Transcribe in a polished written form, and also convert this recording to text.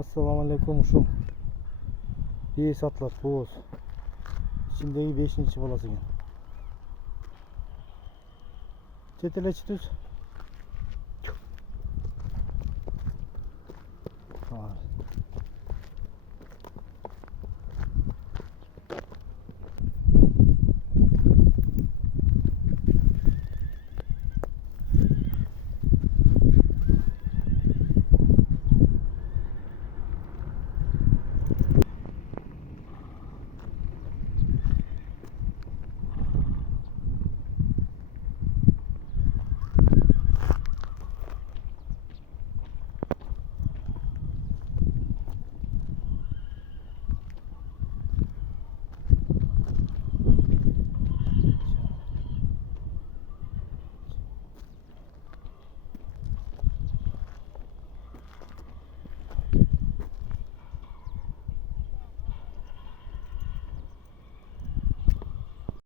Assalamu alaikum uşum. İyi satlat boğuz. İçindeki 5. balasın. Çetele çıtır. Var.